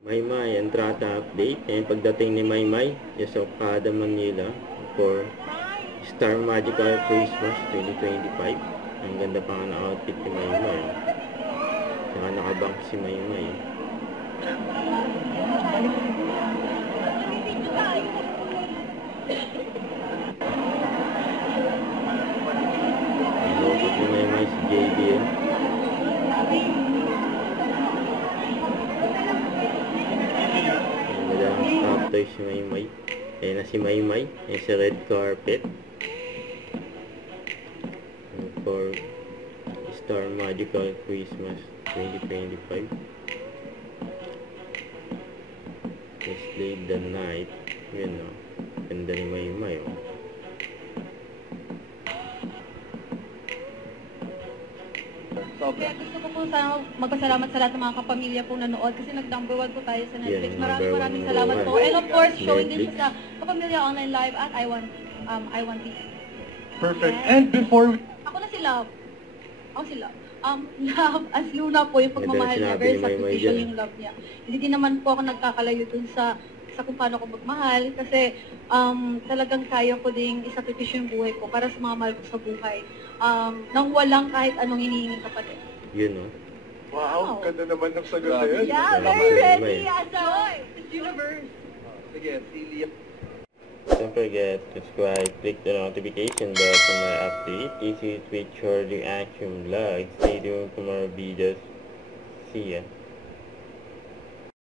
Maymay, entrata update. Ngayon pagdating ni Maymay, sa Okada, Manila for Star Magical Christmas 2025. Ang ganda pa nga na outfit ni Maymay. Saka nakabank si Maymay. Outfit ni Maymay si JBL. Top toy si Maymay. Ayan na si Maymay. Ayan sa red carpet. For Star Magical Christmas 2025. Just late the night. Yun o. Ganda ni Maymay o. Kaya gusto ko po sana magpasalamat sa lahat ng mga kapamilya pong nanood kasi nag-number 1 po tayo sa Netflix. Maraming salamat po. And of course, showing din siya sa Kapamilya Online Live at I Want TV. Perfect. And before... Ako na si Love. Ako si Love. Love as Luna po yung pagmamahal niya. Very sacrificial yung love niya. Hindi din naman po ako nagkakalayo dun sa kung paano ko magmahal kasi talagang kaya ko ding isakripisyo yung buhay ko para sa mga mahal ko sa buhay. Nang walang kahit anong hinihingi kapatid. Yun o. Wow, ganda naman ng sagot na yun. Yeah, very ready as a universe. Sige, Celia. Don't forget to subscribe, click the notification bell for my update. This is with your reaction vlog. Stay tuned for more videos. See ya.